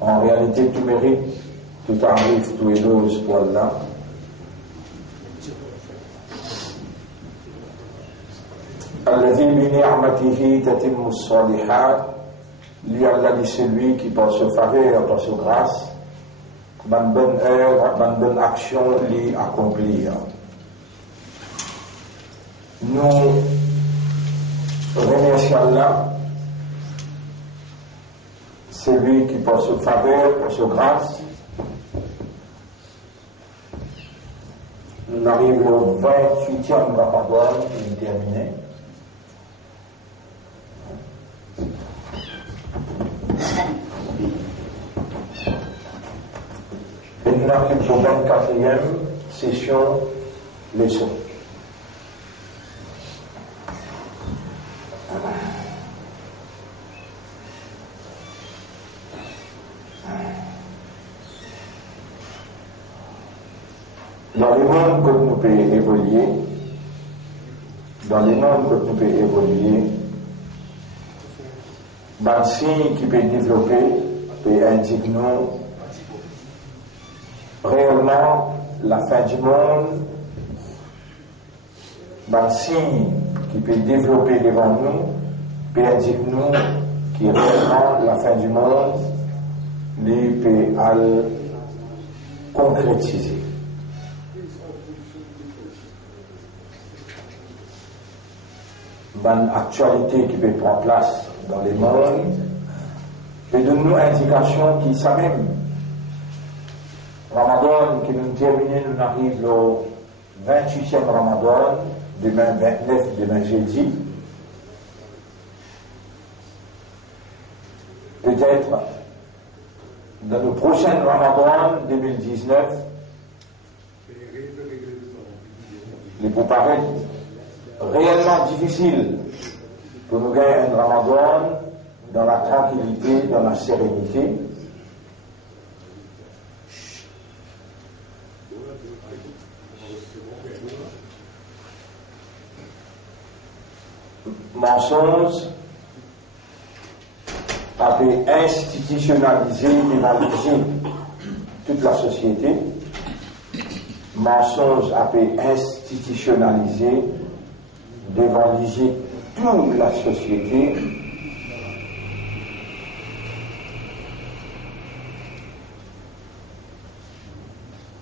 En réalité, tout mérite, tout arrive, tout est dose pour Allah. Alladhi bi ni'matihi tatimmu as-salihat. Lui, Allah dit celui qui, par sa faveur, par sa grâce, dans bonne œuvre, dans bonne action, lui accomplir. Nous remercions Allah, c'est lui qui, par sa faveur, par sa grâce, nous arrivons au 28e Ramadaan, qui est terminé. Et nous arrivons au 24e session leçon. Dans les mondes que nous pouvons évoluer, dans le signe qui peut développer, peut indiquer nous réellement la fin du monde, dans le signe qui peut développer devant nous, peut indiquer nous qui est réellement la fin du monde, lui peut le concrétiser. Dans l'actualité qui peut prendre place dans les mondes, et donne-nous indication qui ça même. Ramadan qui nous termine, nous arrive au 28e Ramadan, demain 29, demain jeudi. Peut-être dans le prochain Ramadan 2019, les pour paraître réellement difficile pour nous gagner un Ramadan dans la tranquillité, dans la sérénité. Mensonge a pu institutionnaliser, dévaliser toute la société. Mensonge a pu institutionnaliser, dévaliser toute la société.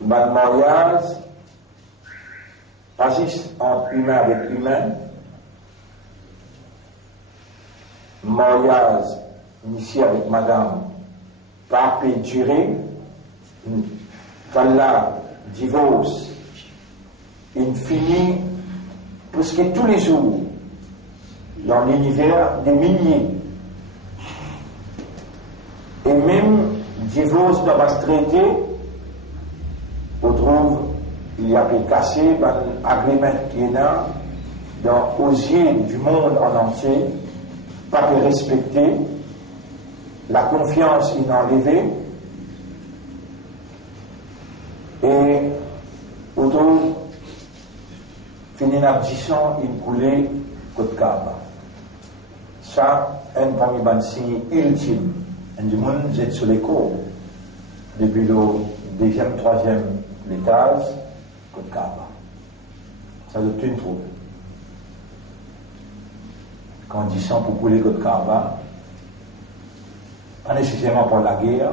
Le mariage agisse entre humain avec humain. Mariage ici avec madame pas peut durer. Qu'Allah divorce infini, puisque tous les jours dans l'univers des milliers, et même divorce dans le traité, on trouve il y a des cassés un agrément qui est là aux yeux du monde en entier, pas de respecter, la confiance est enlevée, et on trouve fini l'abdition, il coulait côte Kaaba. Ça, un parmi les signes ultimes. Un du monde jette sur les cours. Depuis le deuxième, troisième étage, côte Kaaba. Ça doit être une troupe. Quand on dit ça pour couler côte Kaaba, pas nécessairement pour la guerre.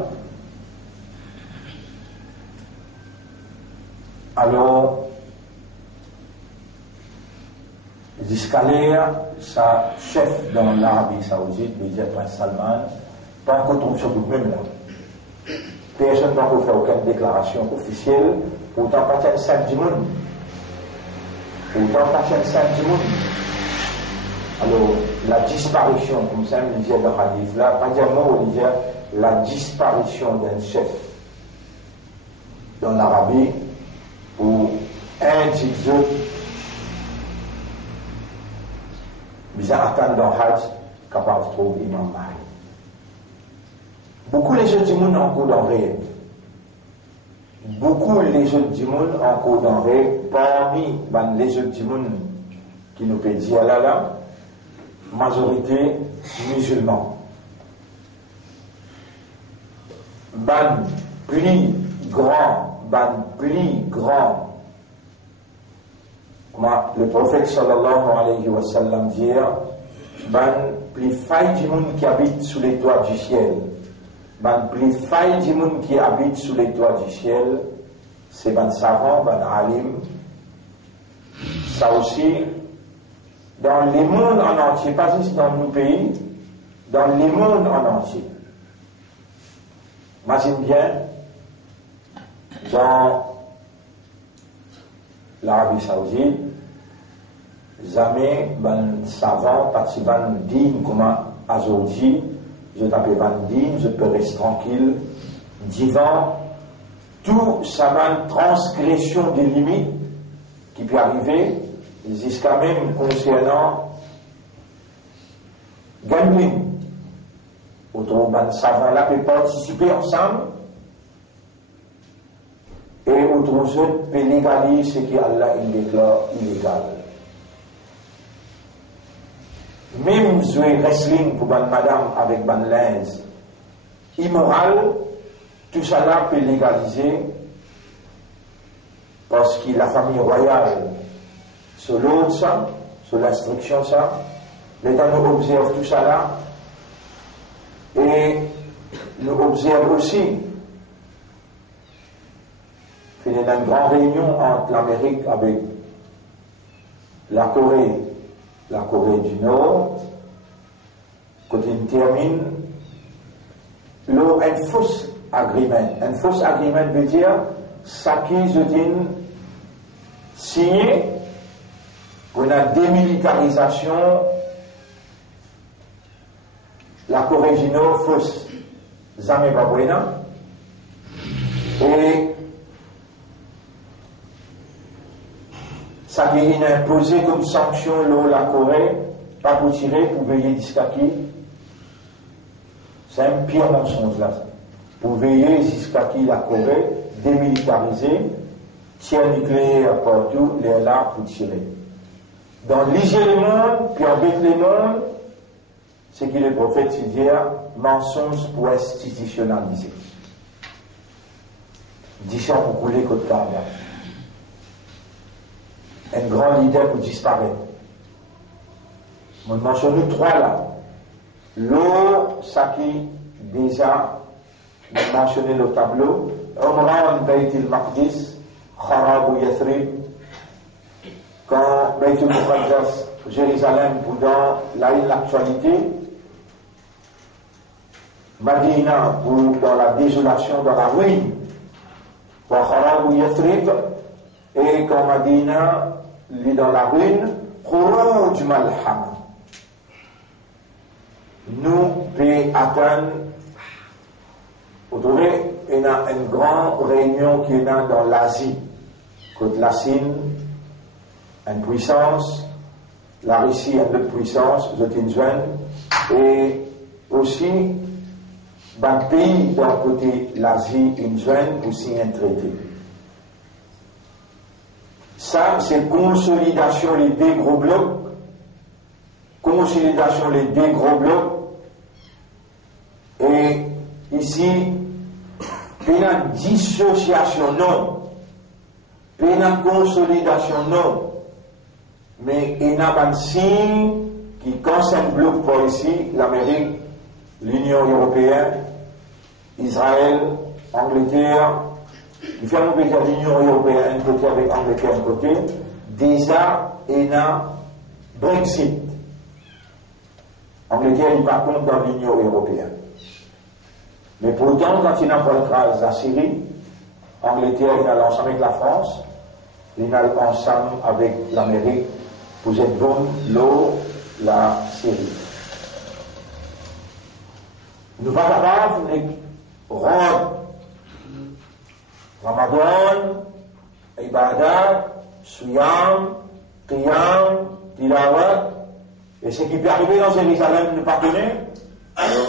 Alors, Ziscalaire, sa chef dans l'Arabie Saoudite, le prince Salman, pas qu'on trouve sur tout même là. Personne n'a pas faire aucune déclaration officielle, autant pas tiens saint du monde. Autant pas tiens saint du monde. Alors, la disparition, comme ça, il disait dans le hadith là, pas dire mot, il disait la disparition d'un chef dans l'Arabie, ou un petit autre, mais attendent dans Hajj, capable de trouver Imam Mahdi. Beaucoup les autres du monde en cours d'en rêve. Beaucoup les autres du monde en cours d'en rêve, parmi les autres du monde qui nous peut dire là, majorité musulmans. ban plus grand, comme le prophète sallallahu alayhi wa sallam dit, ban plus faille du monde qui habite sous les toits du ciel, ban plus faille du monde qui habite sous les toits du ciel, c'est ban savant, ban alim. Ça aussi, dans les mondes en entier, pas juste dans nos pays, dans les mondes en entier. Imagine bien, dans l'Arabie Saoudite, jamais un savant, parce que van digne comme aujourd'hui, je t'appelle van digne, je peux rester tranquille, divant, tout ça va transgression des limites qui peut arriver, jusqu'à même concernant gambling. Autrement, ben, savant là peut participer ensemble et autrement, peut légaliser ce qu'Allah déclare illégal. Même jouer wrestling pour ban madame avec ban linge immoral, tout ça là peut légaliser parce que la famille royale, sur l'autre ça, sur l'instruction ça, l'État nous observe tout ça là, et nous observe aussi qu'il y a une grande réunion entre l'Amérique avec la Corée du Nord, quand il termine, un faux agreement. Un faux agreement veut dire ça qui je dis signé pour une démilitarisation. La Corée du Nord fausse jamais pas buena et ça qui est imposé comme sanction la Corée pas pour tirer pour veiller jusqu'à qui c'est un pire mensonge là pour veiller jusqu'à qui la Corée démilitarisée tir nucléaire partout les là pour tirer dans l'isoler le monde puis embêter les mondes. C'est que le prophète dit mensonge pour institutionnaliser. Disons pour couler côte carrière. Un grand leader pour disparaître. On mentionne trois là. L'eau, ça qui déjà mentionné le tableau. Umran Baytil Maqdis, Kharab Yathrib. Quand Baytul Muqaddas, Jérusalem, dans l'actualité, Madina pour dans la désolation, dans la ruine, pour Kharab ou Yathrib, et quand Madina est dans la ruine, Khuruj Malham. Nous pouvons atteindre, vous trouvez, il y a une grande réunion qui est dans l'Asie, côté la Chine, une puissance, la Russie, une autre puissance, et aussi, un pays d'un côté l'Asie, une zone pour signer un traité. Ça, c'est consolidation les deux gros blocs. Consolidation les deux gros blocs. Et ici, il y a une dissociation, non. Il y a une consolidation, non. Mais il y a un signe qui concerne le bloc pour ici, l'Amérique, l'Union européenne, Israël, Angleterre, qui fait l'Union européenne un côté avec Angleterre un côté, déjà il y a Brexit. Angleterre n'est pas compte dans l'Union européenne. Mais pourtant, quand il y a la Syrie, Angleterre il y a l'ensemble avec la France, il y a l'ensemble avec l'Amérique, pour être bon, l'eau, la Syrie. Nous ne sommes pas capables de rendre Ramadaan, Ibadat, Siyam, Qiyam, Tilawat, et ce qui peut arriver dans Jérusalem ne pas connaît,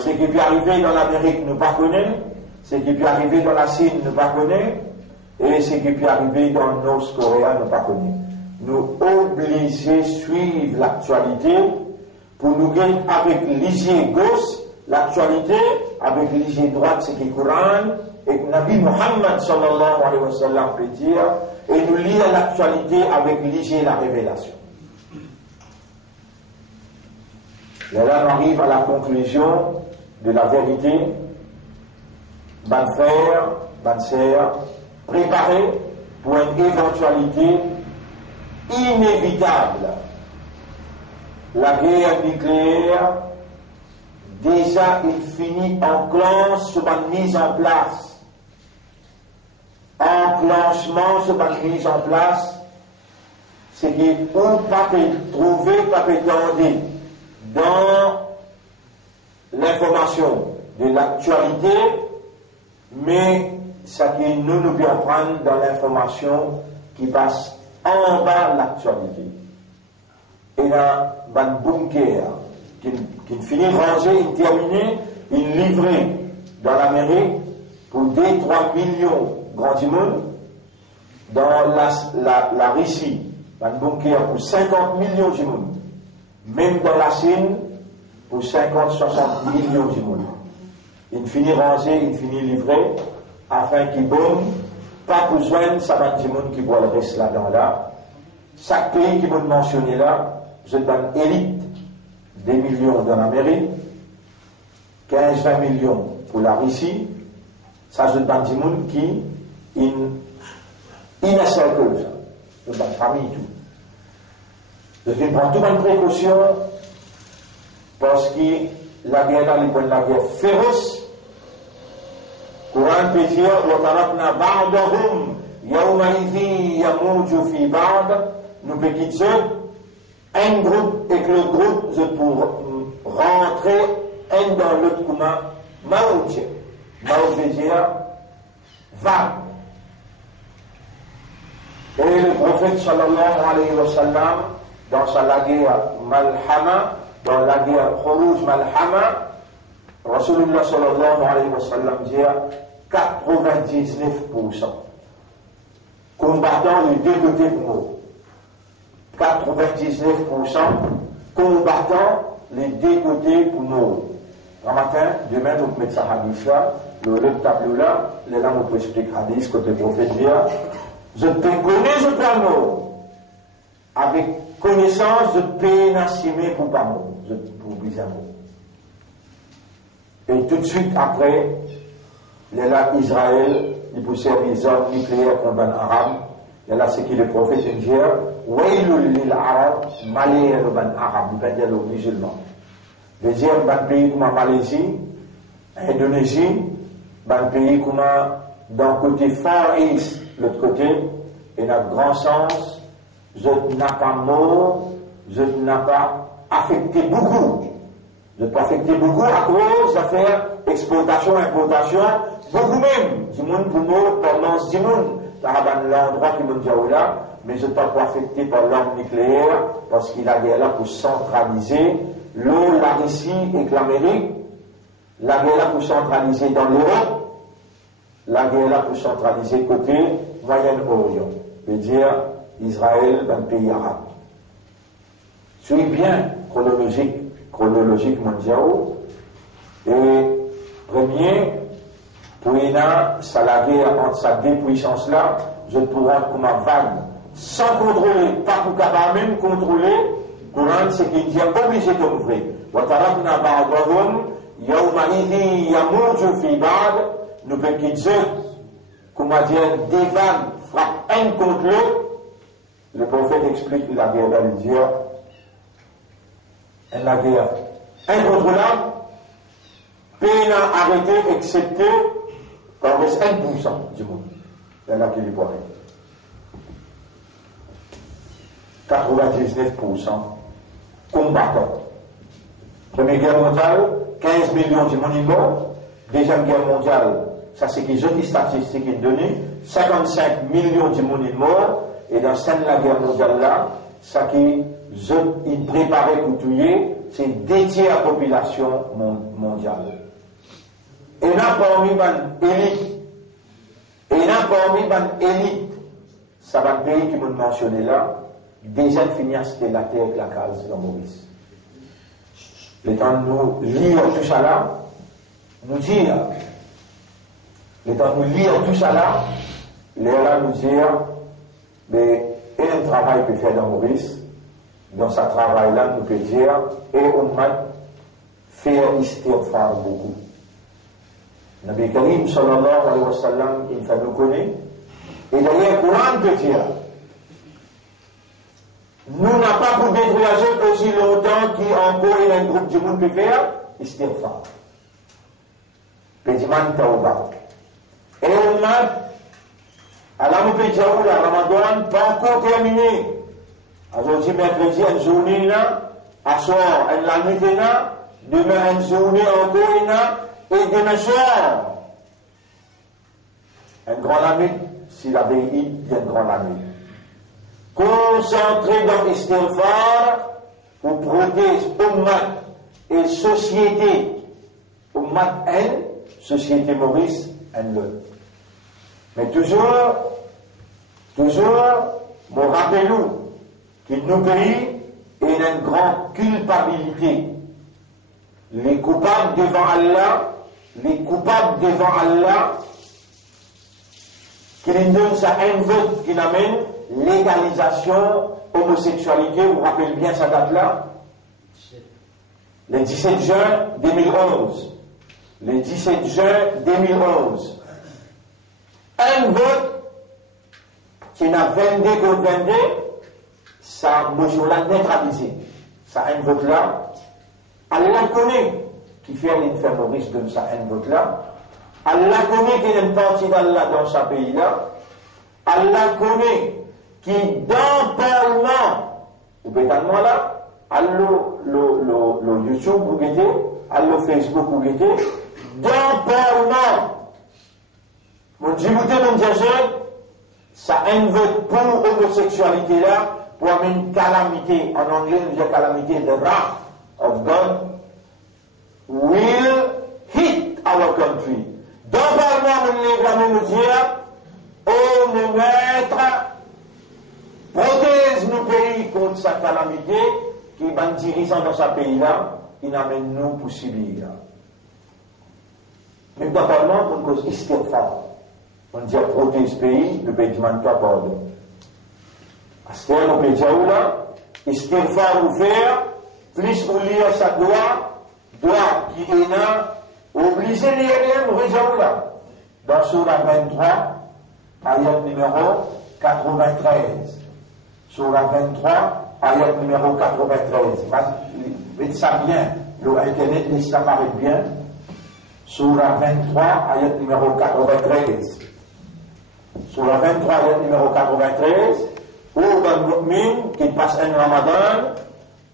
ce qui peut arriver dans l'Amérique ne pas connaît, ce qui peut arriver dans la Chine ne pas connaît, et ce qui peut arriver dans le Nord-Coréen ne pas connaît. Nous obligés de suivre l'actualité pour nous gagner avec l'isier gauche l'actualité avec l'IG droite, c'est qui Coran, et que Nabi Muhammad sallallahu alayhi wa sallam peut dire, et nous lire l'actualité avec l'IG la révélation. Et là, on arrive à la conclusion de la vérité. Bonne frère, bonne sœur, préparez pour une éventualité inévitable. La guerre nucléaire, déjà il finit enclenche sur une mise en place. Enclenchement sur une mise en place, c'est qu'il peut pas trouver, pas tendre dans l'information de l'actualité, mais ça qui nous devons prendre dans l'information qui passe en bas de l'actualité. Et là, un bunker qui finit de ranger, il termine, il livré dans l'Amérique pour 2-3 millions de grands du monde, dans la Russie, un bunker pour 50 millions du monde, même dans la Chine, pour 50-60 millions du monde. Il finit rangé, il finit livré, afin qu'il bombe, pas besoin de ça du monde qui voit le reste là-dedans là. Chaque pays qui vous mentionné là, je donne élite, des millions dans l'Amérique, 15-20 millions pour la Russie, ça je donne du monde qui, il a seul que ça, je donne famille tout. Je prends toute une précaution, parce que la guerre là, est la guerre féroce. Coran peut dire, وَتَرَكْنَا بَعْضَهُمْ يَوْمَئِذٍ يَمُوجُ فِي بَعْضٍ. Nous peut quitter un groupe et que le groupe je pour rentrer un dans l'autre comme Mauritian. Mauritian veut dire vague. Et le prophète sallallahu alayhi wa sallam, dans sa guerre Malhama, dans la guerre Khuruj Malhama, Rasulullah sallallahu alayhi wa sallam dit 99% combattant les deux côtés pour nous. 99% combattant les deux côtés pour nous. Ramadan, demain, nous mettons ça hadith là, le tableau là, les là, nous expliquer hadith, que le prophète dit, je te connais, je prends nous. Avec connaissance, je peux n'assumer pour pas nous, je pour briser nous. Et tout de suite après, les là, Israël, il possède des armes nucléaires contre les Arabes. Et là, c'est qui le prophète dit, Wailul lil Arab, malheur aux Arabes, il va dire aux musulmans. Deuxième, un pays comme la Malaisie, l'Indonésie, un pays comme d'un côté Far East, l'autre côté, et notre grand sens, je n'ai pas mort, je n'ai pas affecté beaucoup. Je n'ai pas affecté beaucoup à cause d'affaires exportation, importation, beaucoup même, du monde pour nous, pendant du monde. L'endroit qui me dit là, mais je ne suis pas affecté par l'arme nucléaire, parce qu'il a guerre là pour centraliser l'eau, la Russie et l'Amérique, la guerre là pour centraliser dans l'Europe, la guerre là pour centraliser côté Moyen-Orient, veut dire Israël, un pays arabe. Suivez bien chronologique mondial, et premier, pour ça la guerre entre sa deux puissances là, je pourrais comme un vague, sans contrôler, pas pour capable même contrôler, Coran c'est qu'il dit obligé d'ouvrir. وَتَرَكْنَا بَعْضَهُمْ يَوْمَئِذٍ يَمُوجُ فِي بَعْضٍ. Nous peut quitter, comment dire, des vagues frappent un contre l'autre. Le prophète explique la guerre dans le Dieu. La guerre incontrôlable, peine à arrêter, excepté par les 1% du monde. Il y en a qui les voient. 99% combattants. Première guerre mondiale, 15 millions de monde morts. Deuxième guerre mondiale, ça c'est qu'ils ont des statistiques qui donnent, 55 millions de monde morts. Et dans la guerre mondiale là, ça qui ils préparaient pour tuer, c'est 2 tiers de la population mondiale. Et là, parmi les élites, ça va le pays qui m'a mentionné là, déjà finir c'était la terre avec la case dans Maurice. Le temps de nous lire tout ça là, nous dire, étant nous lire tout ça là, là nous dire, mais un travail peut faire dans Maurice, dans ce travail-là, nous peut dire, et on m'a fait istighfar beaucoup. Nabi Karim sallallahu alayhi wa sallam, il fait nous connaître, et d'ailleurs, le Coran peut dire, nous n'avons pas pour détruire aussi longtemps qu'encore il y a un groupe de monde peut faire istighfar. Pédiman Tauba. Et on m'a, à la Moupédiaou, la Ramadaan, pas encore terminé. Aujourd'hui, mercredi, une journée là, à soir, une nuit là, demain, une journée encore là, et demain soir. Un grand ami, s'il avait eu, il y a un grand ami. Concentré dans l'istighfar pour protéger Ummat et société. Ummat elle, société Maurice, elle le. Mais toujours, me rappelons que nos pays ont une grande culpabilité. Les coupables devant Allah, qui nous donne ça un vote qui amène légalisation, homosexualité, vous vous rappelez bien cette date-là? Le 17 juin 2011. Le 17 juin 2011. Un vote qui n'a 22 contre 22, ça, motion-là, neutralisé. Ça, un vote-là, Allah connaît qui fait l'infirmerie de ça, un vote-là. Allah connaît qu'il y a une partie d'Allah dans ce pays-là. Allah connaît qui dans le Parlement, ou peut-être là, le YouTube vous guettez, le Facebook vous guettez, dans le Parlement, mon Djibouti, mon Djajed, ça a un vote pour l'homosexualité là, pour amener une calamité, en anglais on dit calamité, the wrath of God will hit our country. Dans le Parlement, on nous dire, oh mon maître, protège nos pays contre sa calamité, qui est un dirigeant dans ce pays-là, il amène nous pour subir. Mais dans le Parlement, on cause istighfar. On dit protège ce pays, le pays ne demande pas pardon. Parce que le pays là, istighfar ou faire, plus ou lire sa doit qui est là, obligé de lire là. Dans Surah 23, ayat numéro 93. Surah 23, ayat numéro 93. Faites ça bien, l'internet laisse apparaître bien. Surah 23, ayat numéro 93. Surah 23, ayat numéro 93. Ou dans le mu'min qui passe un Ramadan,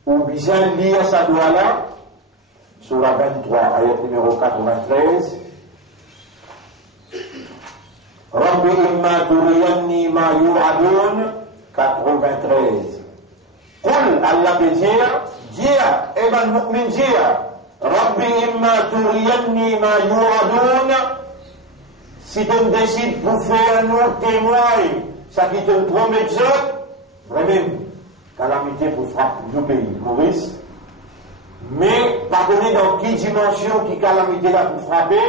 ou bien lire sa doigt là. Surah 23, ayat numéro 93. Rabbi imma turiyanni ma yu'adun, 93. Qul, Allah peut dire, Eban mu'min dire, Rabbi imma turiyanni ma yu'adun, si tu décides pour faire nous témoigner, ça qui te promet vraiment, calamité pour frapper le pays, Maurice. Mais, pardonnez dans quelle dimension qui calamité là pour frapper,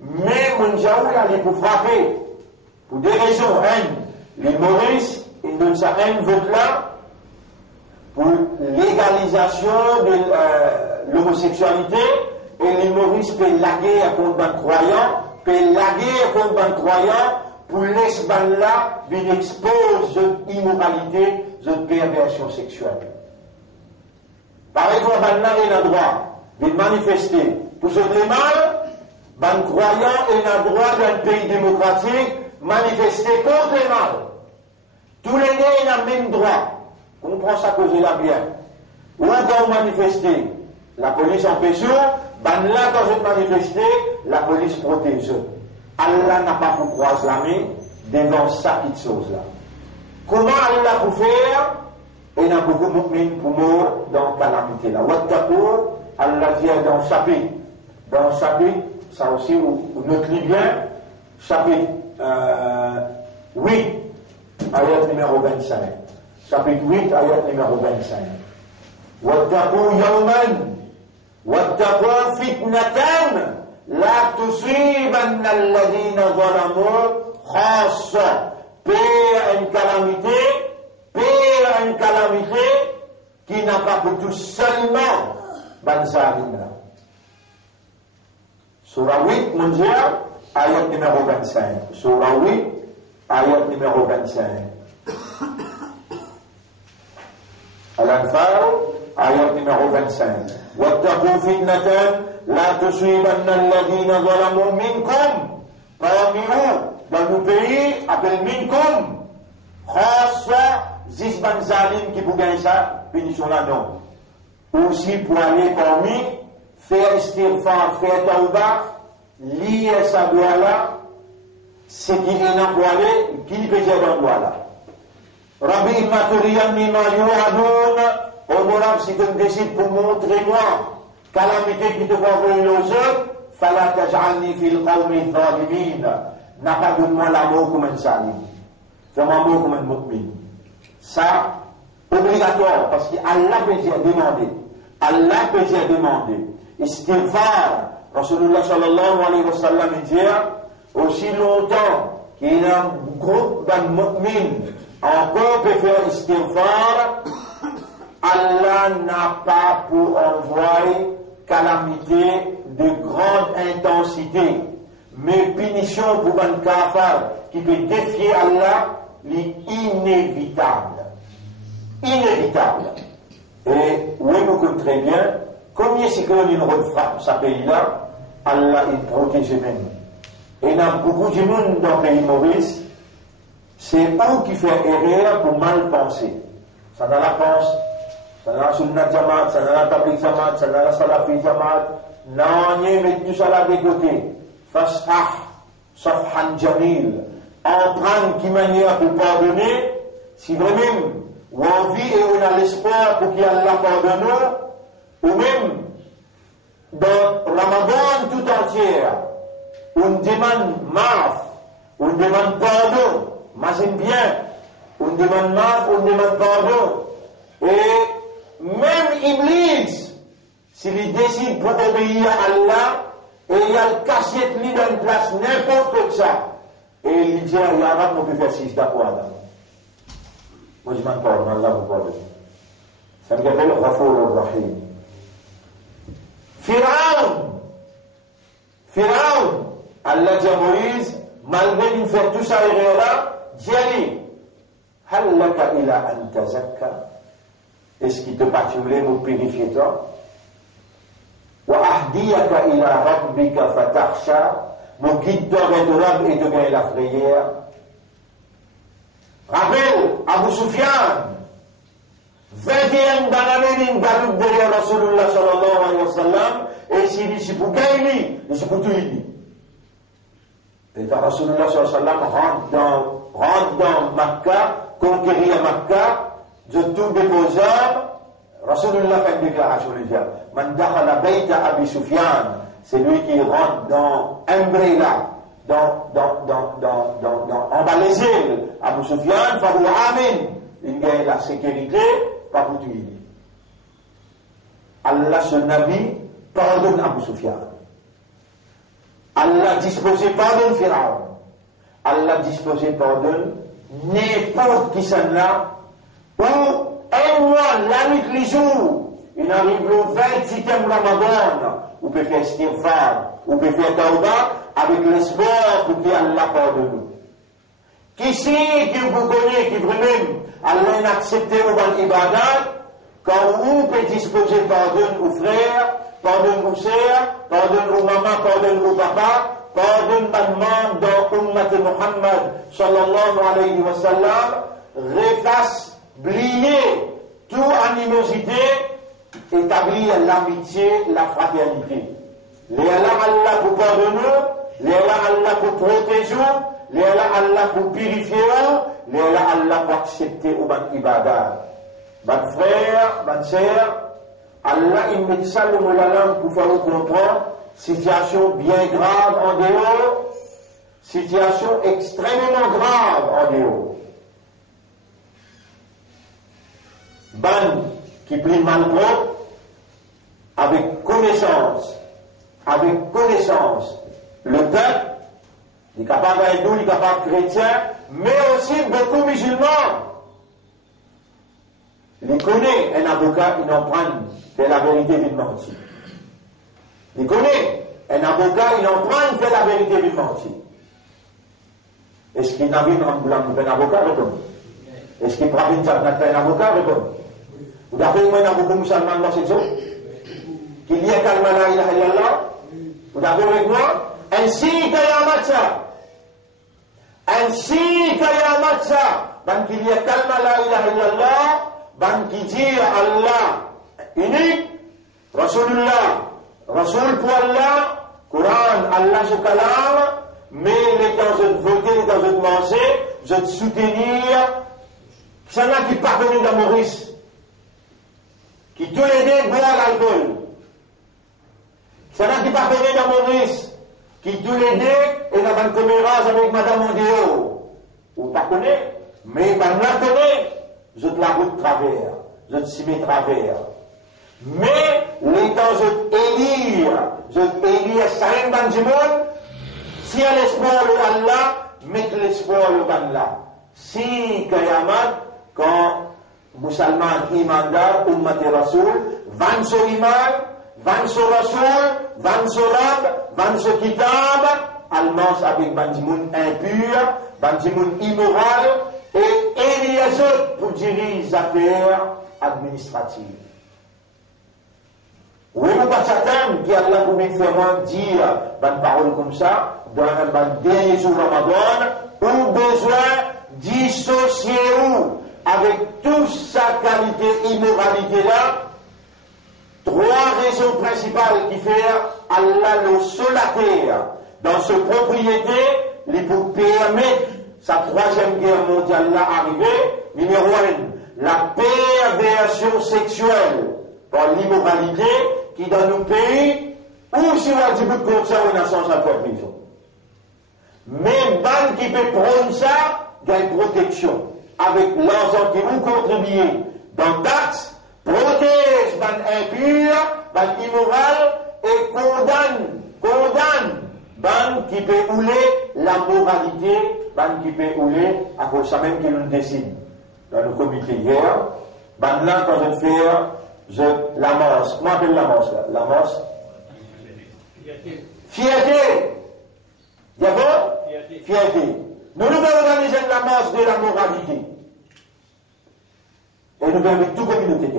mais mon Jaoul allait pour frapper. Pour des raisons, les Maurice, ils donnent ça un vote là, pour légalisation de l'homosexualité, et les Maurice peuvent laguer contre un croyant, peuvent laguer contre un croyant, pour laisser là, d'une expose de immoralité, de perversion sexuelle. Par exemple, il a le droit de manifester pour ce mal, ban croyant il a le droit d'un pays démocratique manifester contre le mal. Tous les deux ont le même droit. Comprends ça que j'ai là bien. Ou quand manifester, la police empêche, ban là quand je manifester, la police protège. Allah n'a pas pour croiser la main devant ça petite chose là. Comment Allah peut faire? Et il y a beaucoup de mu'min pour mourir dans la calamité là. Wattaqou, Allah dit dans le chapitre. Dans le chapitre, ça aussi, vous notez bien, chapitre 8, ayat numéro 25. Chapitre 8, ayat numéro 25. Wattaqou yawman, wattaqou fitnatan, la tusibanna alladhina zalamu khassa. Pire une calamité qui n'a pas pour tout seulement ban zalim là. Surah 8 mondial, ayat numéro 25. Surah 8, ayat numéro 25. Al-Anfal, ayat numéro 25. وَاتَّقُوا فِتْنَةً لَا تُصِيبَنَّ الَّذِينَ ظَلَمُوا مِنْكُمْ. Parmi vous, dans nos pays, appelle minkum. Khassa, zisban zalim qui vous gagne ça, punition là non. Aussi pour aller parmi, faire istighfar, faire tawbah, lier sa doigt là, ce qui est dans doigt là, qui peut dire dans doigt là. Rabbi Imaturiyan Mima Yuhadun, honorable si tu me décides pour montrer moi, calamité qui te va envoyer aux autres, fala taj'alni fil qawmi zalimin. N'a pas de moi l'amour comme un salim. Fais-moi l'amour comme un mu'min. Ça, obligatoire, parce qu'Allah peut dire demander. Allah peut dire demander. Istighfar, Rasulullah sallallahu alayhi wa sallam dit, aussi longtemps qu'il y a un groupe de mu'min, encore peut faire istighfar, Allah n'a pas pour envoyer calamité de grande intensité. Mais punition pour un kafar qui peut défier Allah, est inévitable. Inévitable. Et oui, nous connaissons très bien, combien c'est que l'on frappe ce pays-là, Allah est protégé même. Et il y a beaucoup de monde dans le pays Maurice, c'est eux qui font erreur pour mal penser. Ça dans la pense, ça dans la Sunnat Jamaat, ça dans la Tabligh Jamaat, ça dans la Salafi Jamaat, non, on met tout ça là de côté. Fasfah, safhan jamil, emprunte qui manière pour pardonner, si vraiment on a envie et on a l'espoir pour qu'Allah pardonne, ou même dans Ramadaan tout entière, on demande maf, on demande pardon, imagine bien, on demande maf, on demande pardon, et même Iblis, s'il décide pour obéir à Allah, et il y a le cachette lui dans une place, n'importe quoi ça. Et il dit, il y a un on peut faire 6 d'accord. Moi je m'en parle, Allah vous parle. Ça me rappelle Ghafour al-Rahim. Pharaon, Allah dit à Moïse, malgré de faire tout ça et là, dis-lui, hal laka ila an tazakka. Est-ce qu'il te particulier nous purifier toi? وأهديك إلى ربك فتخشى mon guide toi vers ton Rab et te gagner la frayère. Rappel, Abu Sufyan 21 d'années d'une galoupe derrière Rasulullah sallallahu alayhi wa sallam et s'il dit c'est pour gagner, c'est pour tout il dit. Et quand Rasulullah sallallahu alayhi wa sallam rentre dans Makkah, conquérir Makkah, de tous les armes, Rasulullah fait une déclaration légère. Man dakhala bayta Abi Sufyan, c'est lui qui rentre dans Umbrella, en bas les îles. Abu Sufyan, Fahu Amin, il gagne la sécurité, pas pour tuer. Allah, son Nabi, pardonne Abu Sufyan. Allah disposé pardonne Pharaon. Allah disposé pardonne n'importe qui s'en là, ou un mois, la nuit, les jours, il arrive le 27e Ramadan, ou peut faire istighfar, ou peut faire tawbah, avec l'espoir pour qu'Allah pardonne nous. Qui c'est qui vous connaît, qui vraiment, Allah n'a accepté au ibadat, quand vous pouvez disposer pardonne aux frères, pardonne aux sœurs, pardonne aux mamans, pardonne aux papas, pardonne maman dans Ummat Muhammad, sallallahu alayhi wa sallam, refasse blier toute animosité, établir l'amitié, la fraternité. Les Allah pour pardonner, les Allah pour protéger, les Allah pour purifier, les Allah pour accepter ou ban ibadah. Ban frère, ban sœur, Allah il met ça le mot la langue pour faire comprendre situation bien grave en dehors, situation extrêmement grave en dehors. Ban qui prit mal propre, avec connaissance, avec connaissance le peuple, il est capable d'hindou, il est capable chrétien, mais aussi beaucoup musulmans. Il connaît un avocat, il en prend, fait la vérité, il mentit. Il connaît un avocat, il en prend, fait la vérité, il mentit. Est-ce qu'il n'a vu un avocat? Répond. Est-ce qu'il prend un avocat? Répond. Vous avez vu un beaucoup musulman dans cette zone? Qu'il y a kalma la ilaha illallah? Vous avez avec moi? Ainsi qu'Ayamatsa. Ainsi qu'Ayamatsa. Ben qu'il y a kalma la ilaha illallah. Ben qui dit Allah unique. Rasulullah. Rasul pour Allah. Coran, Allah se calame. Mais les dans une voter, dans une manger, je soutenir. Ça n'a qui pardonne dans Maurice. Qui tous les deux boivent l'alcool. Ça n'a qui pardonne dans Maurice. Qui tous les deux est dans une commérage avec Madame Mondéo. Vous ne connaissez, mais ben la connaît. Je te la route travers. Je te cimais travers. Mais les temps je élire Saïm Banjimoun. Si à l'espoir le Allah, mettez l'espoir le Allah. Si Kayamat, quand musulman imandar, ummat Rasoul, van so iman, van so Rasoul, van so Rab, van so Kitab, almans avec Banjimoun impur, Banjimoun immoral, et Eliazot pour diriger les affaires administratives. Oui, nous pas certains qui Allah pouvait faire dire une parole comme ça dans un dernier jour Ramadan, ou besoin dissocier avec toute sa qualité immoralité là, trois raisons principales qui font Allah le seul à terre dans sa propriété, les pour permettre sa troisième guerre mondiale là arriver. Numéro 1, la perversion sexuelle par l'immoralité qui dans nos pays, ou si on a dit bout comme ça, on a sans faire prison. Mais ban qui peut prendre ça, il y a une protection. Avec l'argent qui vous contribuez dans taxe, protège ban impur, ban immoral, et condamne ban qui peut ouler la moralité, ban qui peut ouler, à cause de ça même qui nous décide. Dans le comité hier, ban là, quand je fais, l'amorce. Comment on appelle l'amorce là? L'amorce? Fierté. D'accord? Fierté. Nous devons organiser l'amorce de la moralité. Et nous devons avec toute communauté.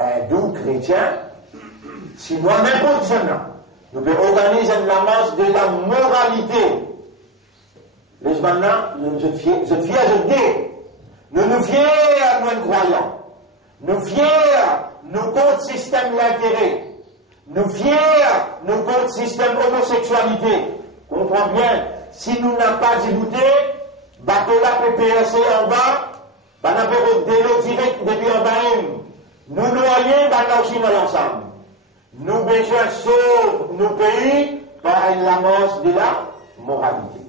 Hindou, chrétien, sinon n'importe qui nous devons organiser l'amorce de la moralité. Les maintenant, je fier, je dis. Nous nous fiers à nos croyants. Nous fiers, nous contre système l'intérêt. Nous fiers, nous contre système homosexualité. Comprends bien, si nous n'avons pas débuté, bateau là peut PSC en bas, bah n'a pas de l'eau direct depuis en bas. Nous noyer, bah là aussi mal ensemble. Nous besoin sauver nos pays par l'amorce de la moralité.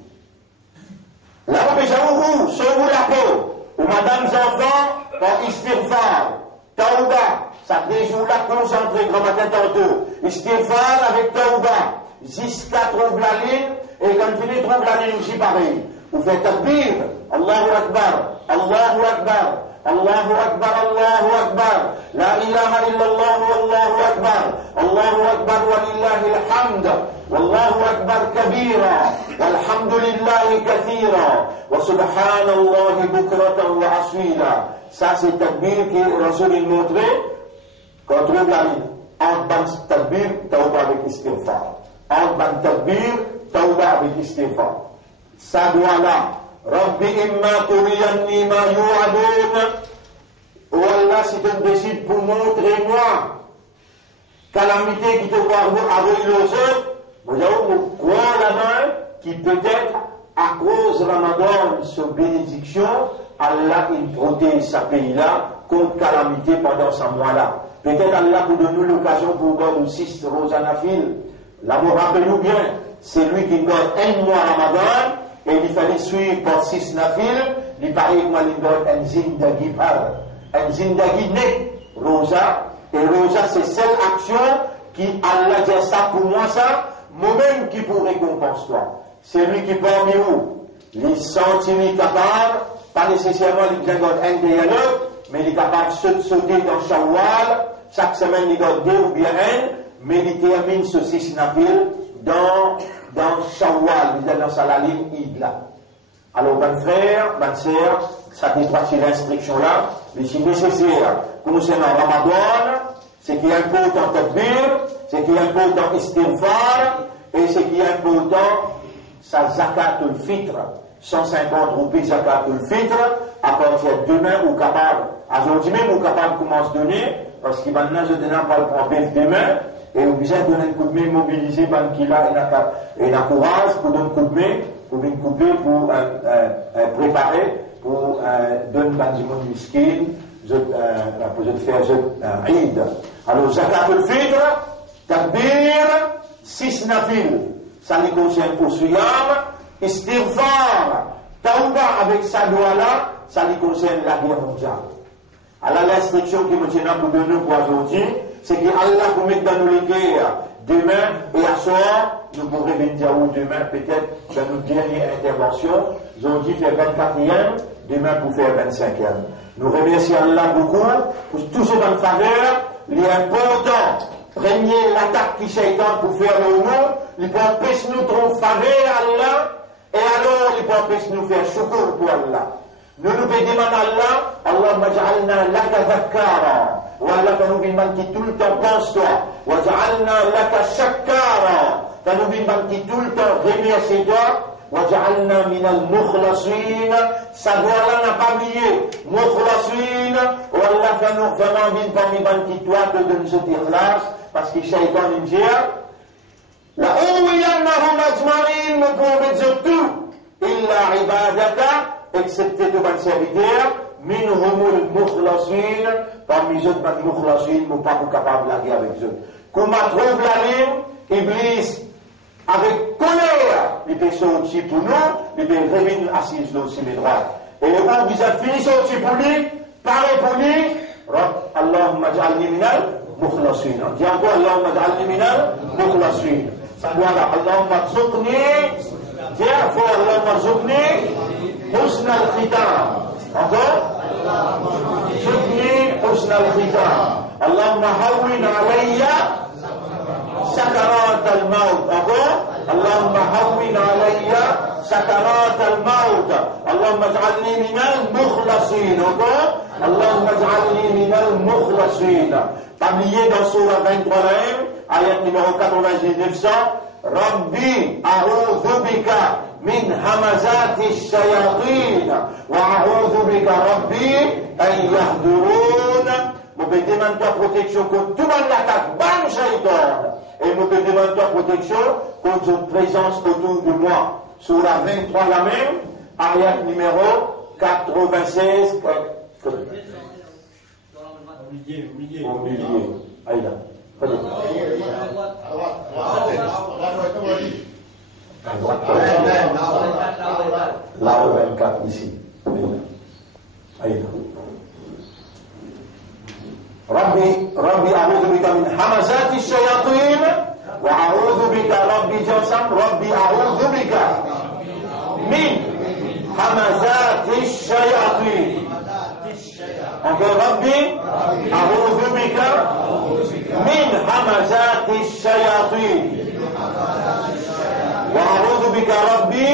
Là, vous besoin vous, sauvez la peau. Ou madame enfants, par istighfar, tauba, ça déjoue la concentrée, grand matin tantôt. Istighfar avec tauba, jusqu'à trouver la ligne, et quand vous finissez trouver la ligne aussi pareil. Vous faites takbir, Allahu Akbar, Allahu Akbar, Allahu Akbar, Allahu Akbar, la ilaha illallah, Allahu Akbar, Allahu Akbar wa lillahi alhamd, Wallahu Akbar kabira, walhamdulillahi kathira, wa subhanallahi bukratan wa aswila. Ça c'est takbir que Rasoul montré quand on trouve la ligne. En ban takbir, tauba avec istighfar. En ban takbir, tauba avec istighfar. Ça doit là. Rabbi imma turiyanni ma yu'adun. Oh Allah, si tu me décides pour montrer moi calamité qui te voit avec les autres, vous avez quoi là-bas qui peut-être à cause de Ramadan, sa bénédiction, Allah il protège ce pays-là contre calamité pendant ce mois-là. Peut-être Allah pour donner l'occasion pour donner 6 Rosanafil. Là, vous rappelez-vous bien, c'est lui qui donne un mois Ramadan, et il fallait suivre par 6 nafil, il paraît que moi il donne un zindagi par, un zindagi net, Rosa, et Rosa c'est celle action qui Allah dit ça pour moi, ça, moi-même qui pour récompense toi. C'est lui qui parmi vous, les sentiments capables, pas nécessairement les gens un des mais il est capable de sauter dans Shawwal, chaque semaine il doit deux ou bien un, mais il termine ce 6 nafil dans Shawwal, il est dans sa ligne Id là. Alors, mon frère, ma sœur, ça dépend de l'instruction là, mais si nécessaire, concernant Ramadaan, c'est qui est important takbir, c'est qui est important istighfar, et c'est qui est important sa zakatul fitr, 150 roupies zakatul fitr, à partir de demain ou capable, aujourd'hui même ou capable commence à donner, parce que maintenant je donne pas le problème demain, et vous besoin de donner un coup de main mobilisé, ban qui là, et la courage pour donner un coup de main, pour une couper, pour préparer, pour donner ban du monde miskin, pour faire Eid. Alors, zakatul fitr, takbir, 6 nafil, ça les concerne pour Suyam, istighfar, tauba avec sa doigt là, ça les concerne la guerre mondiale. Alors, l'instruction qui me tient pour donner pour aujourd'hui, c'est que Allah vous met dans nos guerres demain et à soir, nous pourrons venir où demain, peut-être, dans notre dernière intervention, aujourd'hui fait 24e, demain pour faire 25e. Nous remercions Allah beaucoup pour tout ce dans le faveur, il est important. Premier, l'attaque qui shaitan pour faire le nom, il peut empêcher nous de trouver faveur à Allah, et alors il peut empêcher nous de faire shukr pour Allah. Nous nous demandons à Allah, Allahumma ja'alna laka dhakkara, wa Allah fa nous demande qui tout le temps pense toi, wa ja'alna laka shakkara, fa nous demande qui tout le temps remercie toi, wa ja'alna minal mukhlasin, ça doit là n'a pas mieux, mukhlasin, wa Allah fa nous demande parmi qui toi te donne ce ikhlas, parce que shaitan il dit, la uwiyannahum ajma'in, nous pouvons mettre tout, illa ibadaka, excepté de votre serviteur, minhumul mukhlasin, parmi eux, les mukhlasin, nous ne sommes pas capables de laguer avec eux. Comment trouve la ligne, Iblis, avec colère, il peut sortir pour nous, il peut revenir assis sur les droits. Et le moment où vous avez fini sortir pour lui, parlez pour lui, Allahumma ja'alni minal mukhlasin. Dis encore, Allahumma ja'alni minal mukhlasin. Voilà, Allahumma rzuqni, tiens, faut Allahumma rzuqni, حسن الختام encore شكري حسن الختام اللهم هون علي سكرات الموت encore اللهم هون علي سكرات الموت اللهم اجعلني من المخلصين encore اللهم اجعلني من المخلصين tablier dans Surah 23 ayat numéro 99 ربي أعوذ بك من همزات الشياطين وأعوذ بك ربي أن يحضرون. Je me demande ta protection contre tout le monde l'attaque, bam, shaitan. Et je me demande ta protection contre une présence autour de moi. Sur la 23 la même, ayat numéro 96. Au milieu. Aïda. Là au 24 ici. Aïda. ربي أعوذ بك من همزات الشياطين وأعوذ بك ربي جوسم ربي أعوذ بك من همزات الشياطين. Encore ربي أعوذ بك من همزات الشياطين وأعوذ بك ربي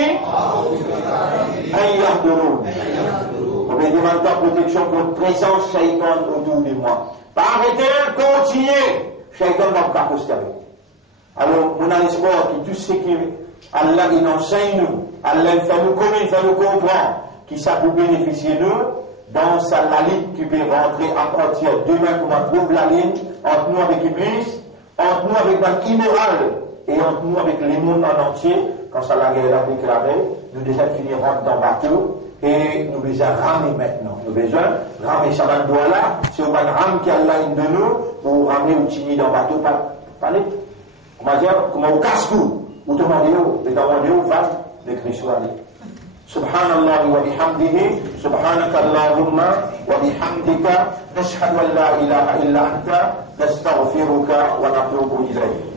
أن يحضرون. On me demande ta protection contre présence shaitan autour de moi. Pas arrêter, continuer. Shaitan va pas constater. Alors, mon espoir que tout ce qui Allah il enseigne nous, Allah fait nous connaître, il fait nous comprendre, qui ça pour bénéficier nous, dans la ligne qui peut rentrer à partir de demain, comment trouve la ligne, entre nous avec Iblis, entre nous avec notre immoral, et entre nous avec les mondes en entier, quand ça la guerre a déclaré, nous déjà finirons dans le bateau, et nous besoin ramer maintenant. Nous besoin ramer ça va doigt là, c'est au ban ram qui a la ligne de nous, pour ramener ou chini dans le bateau, pas net. Comment dire, comment au casse-cou, ou te demandez où, et demandez où, va, les Christ aller. Subhanallah wa bihamdihi, subhanaka Allahumma wa bihamdika, nashhadu an la ilaha illa anta, nastaghfiruka wa natubu ilayk.